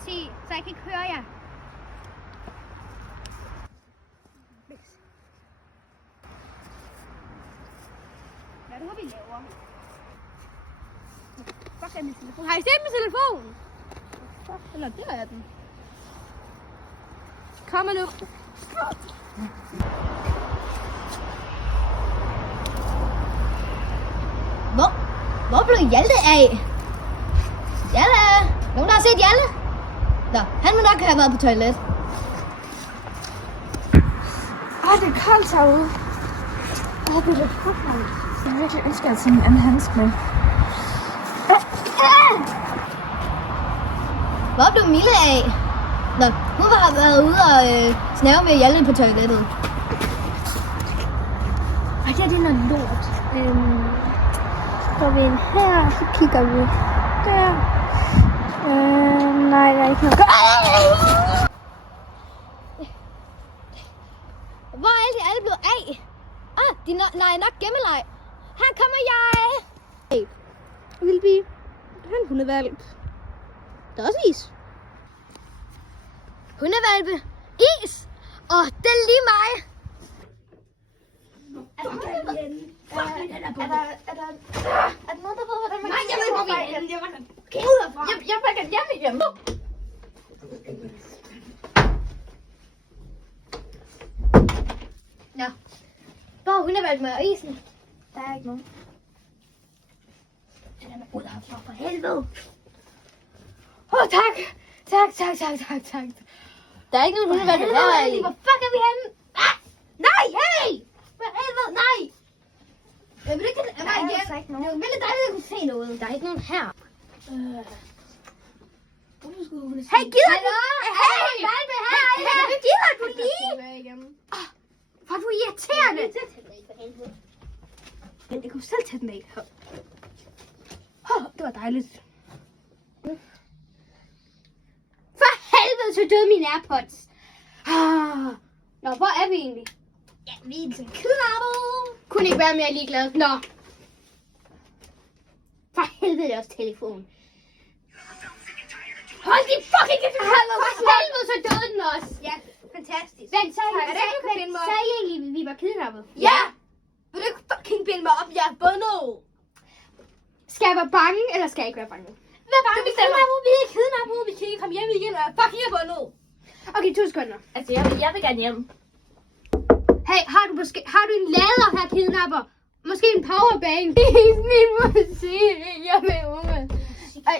politi, så jeg kan ikke høre jer. Hvad er det, vi laver? Fuck er min telefon? Har I set min telefon? Fuck, eller der er den. Kom nu. Hvor blev Hjalte af? Hjalte! Nogen der har set Hjalte? Nå, han må nok have været på toilet. Det er koldt herude. Det er lidt koldt. Jeg virkelig ønsker at tage en anden handsk med. Hvor blev Mille af? Nå, hun har været ude og snave med Hjalte på toilettet. Ej, det er noget lort. Går vi ind her, så kigger vi der. Nej, der er ikke noget. Hvor er alle blevet af? De leger nok gemmeleg. Her kommer jeg. Hey, Vilby. Han hundevalp. Der er også is. Hundevalpe. Is. Det er lige mig. Er der noget, der ved, hvordan man... Nej, jeg ved ikke, hvor vi er henne. Kig ud herfra. Jeg vil gerne hjem igen. Nå. Hvor er hundevalpen og isen? Der er ikke nogen. Den er med ud herfra for helvede. Tak. Tak. Der er ikke nogen hundevalpe her. Hvor fuck er vi henne? Nej, hey! For helvede, nej! Jeg vil ikke... Der er altså ikke nogen. Jeg ville dejligt, at kunne se noget. Der er ikke nogen her. Hey, gider du? Hey, valpe, hey! Gider du lige? Hvor er du irriterende. Men det kunne selv tage den af. Det var dejligt. For helvede, så døde mine AirPods. Nå, hvor er vi egentlig? Ja, vi er til kidnappet. Kunne ikke være mere ligeglad. Nå. For helvede, det er også telefon. Hold din fucking telefon. For helvede, så døde den også. Ja, fantastisk. Vent, sagde I egentlig, at vi var kidnappet? Ja. Vil du ikke fucking binde mig op? Jeg er bundet. Skal jeg være bange, eller skal jeg ikke være bange? Vær bange, vi er kidnappet. Vi kan ikke komme hjem igen, og jeg er fucking bundet. Okay, 2 sekunder. Altså, jeg vil gerne hjem. Hey, har du en lader her, kidnapper? Måske en powerbank? Vis min musik. Jeg vil unge.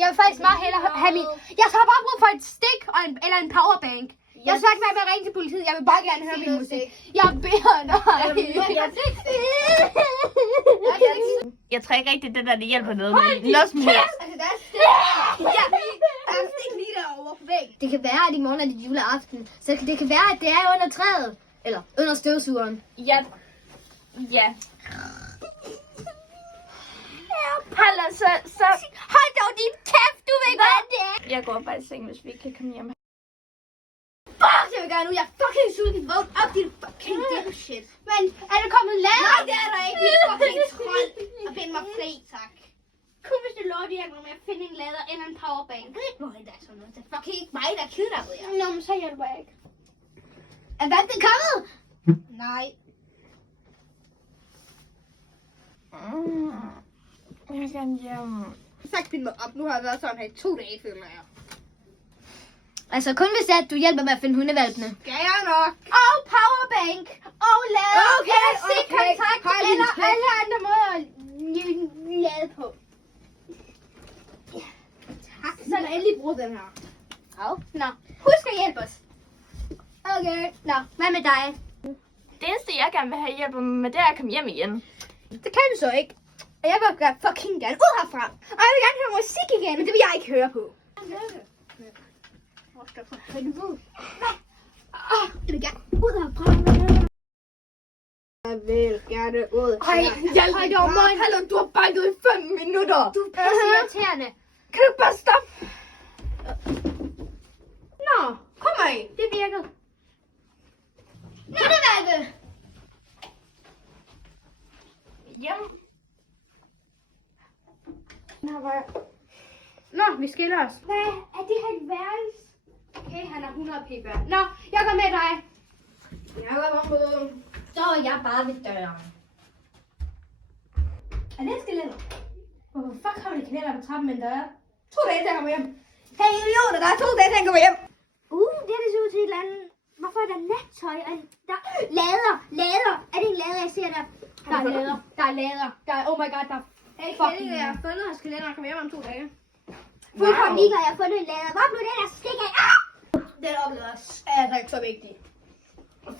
Jeg vil faktisk meget hellere have min... Jeg har bare brug for et stik eller en powerbank. Jeg skal ikke være med at ringe til politiet. Jeg vil bare gerne høre min musik. Jeg beder dig. Jeg tror ikke rigtigt, det hjælper noget. Noget som helst. Altså, der er stik lige derovre på væggen. Det kan være, at i morgen er det juleaften. Så det kan være, at det er under træet. Eller under støvsugeren. Ja. Palle, så... Hold dog din kæft, du ved godt, det er. Jeg går bare i seng, hvis vi ikke kan komme hjem. Fuck, jeg vil gøre nu. Jeg er fucking sulten. Vågn op, din fucking dipshit. Men er der kommet lader? Nej, det er der ikke. Din fucking trold. Og find mig fri, tak. Kun hvis du lover, de hjælper med at finde en lader eller en powerbank. Hvor er det sådan noget? Det er fucking ikke mig, der er kidnappet jer. Nå, men så hjælper jeg ikke. Er vandet kommet? Nej. Jeg vil gerne hjem. Tak, bind mig op. Nu har jeg været sådan her i 2 dage, føler jeg. Altså kun hvis det er, at du hjælper med at finde hundevalpene. Skal jeg nok. Og powerbank. Og lader. Okay. Kontakt. Eller alle andre måder at lade på. Ja. Tak. Så lad endelig bruge den her. Nå. Husk at hjælpe os. Okay. Nå, hvad med dig? Det eneste, jeg gerne vil have hjælp med, det er at komme hjem igen. Det kan du så ikke. Og jeg vil fucking gerne ud herfra. Og jeg vil gerne høre musik igen, men det vil jeg ikke høre på. Hvor skal jeg få helvede? Jeg vil gerne ud herfra. Jeg vil gerne ud. Ej, jeg dog mig. Hallo, du har banket i 5 minutter. Du er pisse irriterende. Kan du bare stoppe? Nå, kom af. Det virkede. Hundevalpe! Hjem. Nå, vi skiller os. Hvad? Er det her et værelse? Okay, han er 100 p børn. Nå, jeg går med dig. Jeg går med. Så er jeg bare ved døren. Er det skeletter? Hvorfor fuck har man skeletter på trappen med en dør? 2 dage til at komme hjem. Hey, idioter, der er 2 dage til at komme hjem. Det er det så ud til et eller andet. Hvorfor er der nattøj? Der lader. Er det ikke lader, jeg ser der? Der er lader. Oh my god, der er fucking lader. Jeg har fundet hans skeletter og kommer hjem om 2 dage. Fuldkommen lige, jeg har fundet en lader. Hvor blev det der stik af? Den oplevede er ikke så vigtig.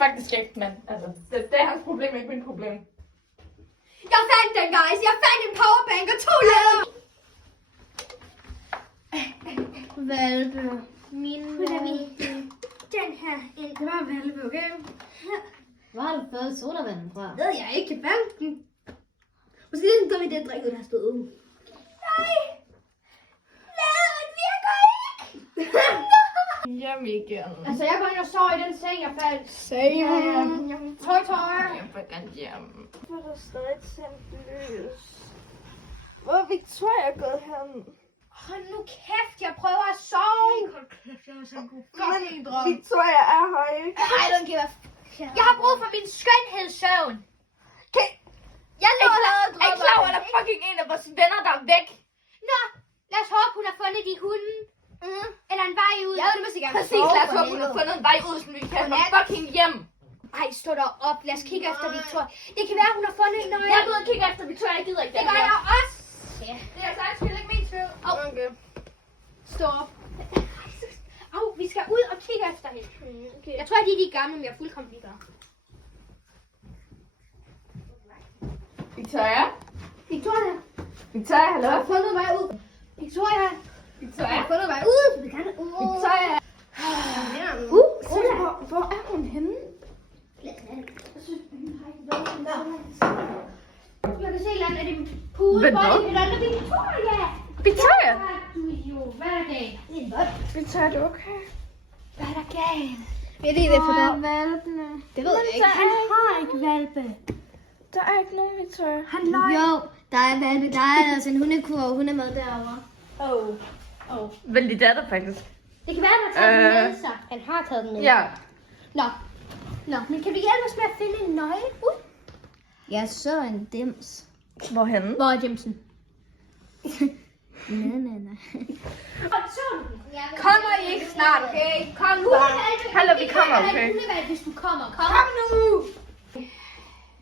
Faktisk ikke, men altså, det er hans problem, ikke mit problem. Jeg fandt den, guys. Jeg fandt en powerbank og 2 lader. Valpe. Min valpe. Den her. Det var valpe, okay? Hvor har du fået sodavanden fra? Ved jeg ikke. Jeg fandt den. Måske det er en dum idé at drikke, der har stået ude. Nej. Laderen virker ikke. Hjem igen. Altså, jeg går ind og sover i den seng, jeg faldt. Same. Tøj. Jeg vil gerne hjem. Hvor der stadig tændt lys. Hvor er Victoria gået hen? Hold nu kæft, jeg prøver at sove. Hold kæft, jeg har sådan en god fucking drøm. Victoria er her ikke. I don't give a Jeg har brug for min skønhedssøvn. Jeg lå der og Er I klar over, at der er fucking en af vores venner, der er væk? Nå, lad os håbe, hun har fundet de hunde. Eller en vej ud. Jeg vil måske gerne Præcis, lad os håbe, hun har fundet en vej ud, så vi kan komme fucking hjem. Ej, stå der op. Lad os kigge efter Victoria. Det kan være, hun har fundet en nøgle. Jeg er ude og kigge efter Victoria, jeg gider ikke Det gør jeg også. Ja. Det er altså skyld, ikke min skyld. Okay. Stå op. Vi skal ud og kigge efter hende. Okay. Jeg tror, at de er de gamle, men jeg er fuldkommen ligeglad. Victoria? Victoria, hallo? jeg har fundet vej ud. Victoria, jeg har fundet vej ud. Victoria? Hvor er hun henne? Jeg kan se et eller andet af din pude. Hvad? Hvor er det et andet? Victoria! Victoria? Du idiot. Hvad er det? Victoria, er du okay? Hvad er der galt? Jeg ved det for dig. valpene? Det ved jeg ikke. Han har ikke valpe. Der er ikke nogen Victoria. Han løg. Jo, der er valpe. Der er altså en hundekur, og hun er med derovre. Vældig datter, faktisk. Det kan være, han har taget den med sig. Han har taget den med. Ja. Nå, men kan du hjælpe os med at finde en nøgle? Jeg så en dims. Hvorhenne? Hvor er Jimsen? Nej. Kommer I ikke snart, okay? Kom nu. Hallo, vi kommer, okay? Hvis du kommer. Kom nu!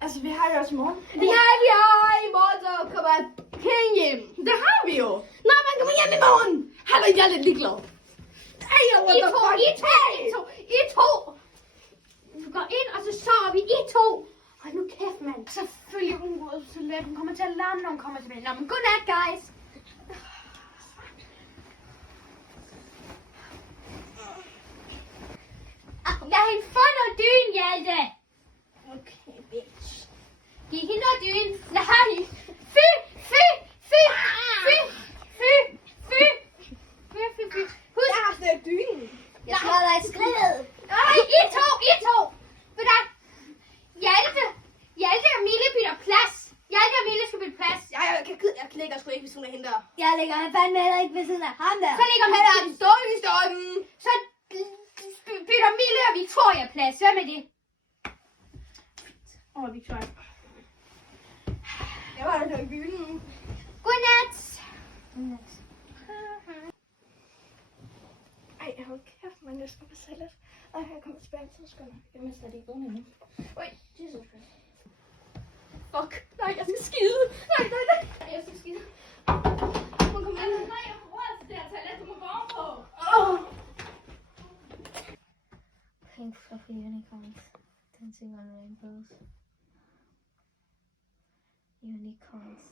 Altså, vi har det også i morgen. Ja, i morgen så kommer jeg penge hjem. Det har vi jo. Nå, man kommer hjem i morgen. Hallo, jeg er lidt ligeglad. I to. Du går ind, og så sover vi I to. Hold nu kæft, mand. Selvfølgelig ungået så let. Hun kommer til at larme, når hun kommer tilbage. Nå, men godnat, guys. Lad hende få noget dyn, Hjalte. Okay, bitch. Giv hende noget dyn. Nej. Fy. Husk. Jeg har slet dynen. Jeg slår dig i skridtet. Nej, I to. Ved du, Hjalte og Mille bytter plads. Hjalte og Mille skal bytte plads. Jeg klikker sgu ikke, hvis hun er hende der. Jeg ligger fandme heller ikke ved siden af ham der. Så ligger han der. Så bytter Mille og Victoria plads. Hvad med det? Victoria. Jeg var der i byen. Godnat. Ej, hold kæft, men jeg skal passe lidt. Ej, jeg kommer tilbage til skolen. Jeg mister det ikke vågne endnu. Oj, Jesus Christ. Fuck. Nej, jeg skal skide. Nej. Jeg skal skide. Hun kommer ind. Nej, jeg har råd til det her toilet. Du må gå ovenpå. Pink fluffy unicorns. Dancing on rainbows. Unicorns.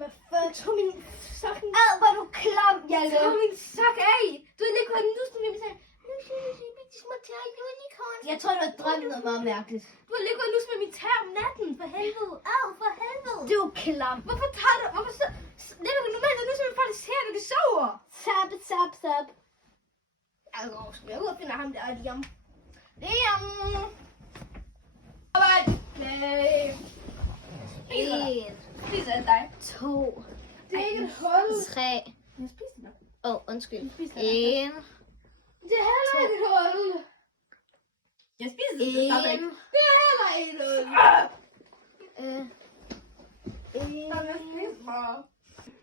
Hvad fanden? Tog min sokken. Hvor er du klam, Hjalte. Tog min sok af. Du er lige kommet nu, skal vi sige. Nu skal vi se, de små tær unicorns. Jeg tror, du har drømt noget meget mærkeligt. Du har lige gået nu med min tær om natten. For helvede. For helvede. Du er klam. Hvorfor tager du? Hvorfor så? Ligger du normalt nu, så vi faktisk ser, når de sover? Sap. Altså, skal jeg ud og finde ham der, Liam? Nej. 1, Spis af dig. 2, Det er ikke et hul. 3, Jeg spiser det. Undskyld. 1, Det er heller ikke et hul. Jeg spiser det stadigvæk. Det er heller ikke et hul.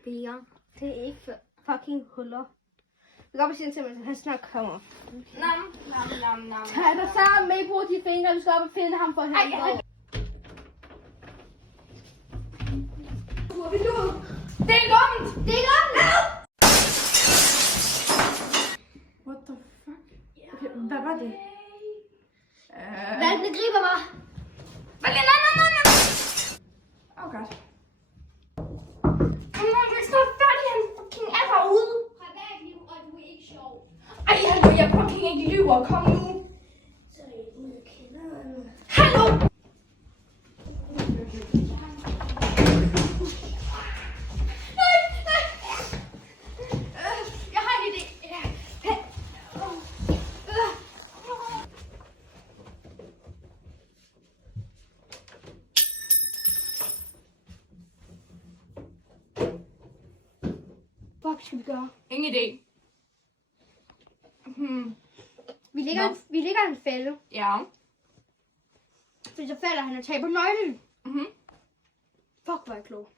4. Det er ikke fucking huller. Det kan godt sige til mig, at han snart kommer. Nam. Tag dig sammen med, brug de fingre, vi skal op og finde ham for helvede. Det er kommet! Det er godt! What the fuck? Okay, hvad var det? Valgene griber mig. Nej. Oh god. Jeg er snart færdig, han fucking er derude. Privatliv, og du er ikke sjov. Ej, hallo, jeg fucking ikke lyver. Kom nu. Så er jeg ude af kælderen. Hallo! Nej. Jeg har en idé. Hvad skal vi gøre? Ingen idé. Vi ligger en fælde. Ja. Fordi så falder han og taber nøglen. Mhm. Fuck, hvor er jeg klog.